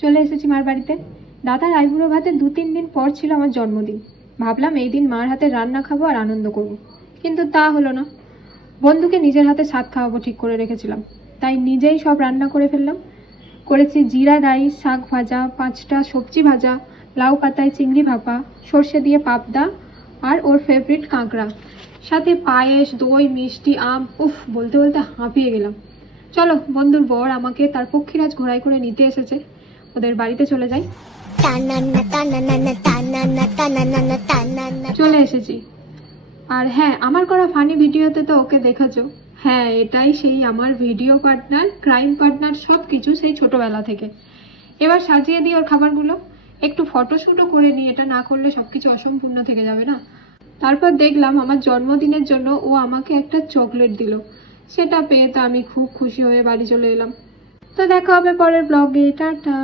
চলে এসেছি মার বাড়িতে। দাদার আইবুড়ো ভাতের 2-3 দিন পর ছিল আমার জন্মদিন। ভাবলাম এই দিন মার হাতে রান্না খাবো আর আনন্দ করব, কিন্তু তা হলো না। বন্ধুকে নিজের হাতে স্বাদ খাওয়াবো ঠিক করে রেখেছিলাম, তাই নিজেই সব রান্না করে ফেললাম। করেছি জিরা রাইস, শাক ভাজা, 5টা সবজি ভাজা, লাউ পাতায় চিংড়ি ভাপা, সর্ষে দিয়ে পাবদা আর ওর ফেভারিট কাঁকড়া, সাথে পায়েস, দই, মিষ্টি, আম। উফ, বলতে বলতে হাঁপিয়ে গেলাম। চলো, বন্ধুর বর আমাকে তার পক্ষীরাজ ঘোড়ায় করে নিতে এসেছে, ওদের বাড়িতে চলে যাই। চলে এসেছি। আর হ্যাঁ, আমার করা ফানি ভিডিওতে তো ওকে দেখেছো। হ্যাঁ, এটাই সেই আমার ভিডিও পার্টনার, ক্রাইম পার্টনার, সব কিছু সেই ছোটবেলা থেকে। এবার সাজিয়ে দিই ওর খাবারগুলো, একটু ফটোশ্যুটও করে নিই, এটা না করলে সবকিছু অসম্পূর্ণ থেকে যাবে না। তারপর দেখলাম আমার জন্মদিনের জন্য ও আমাকে একটা চকলেট দিল। সেটা পেয়ে তো আমি খুব খুশি হয়ে বাড়ি চলে এলাম। তো দেখা হবে পরের ব্লগে, টাটা।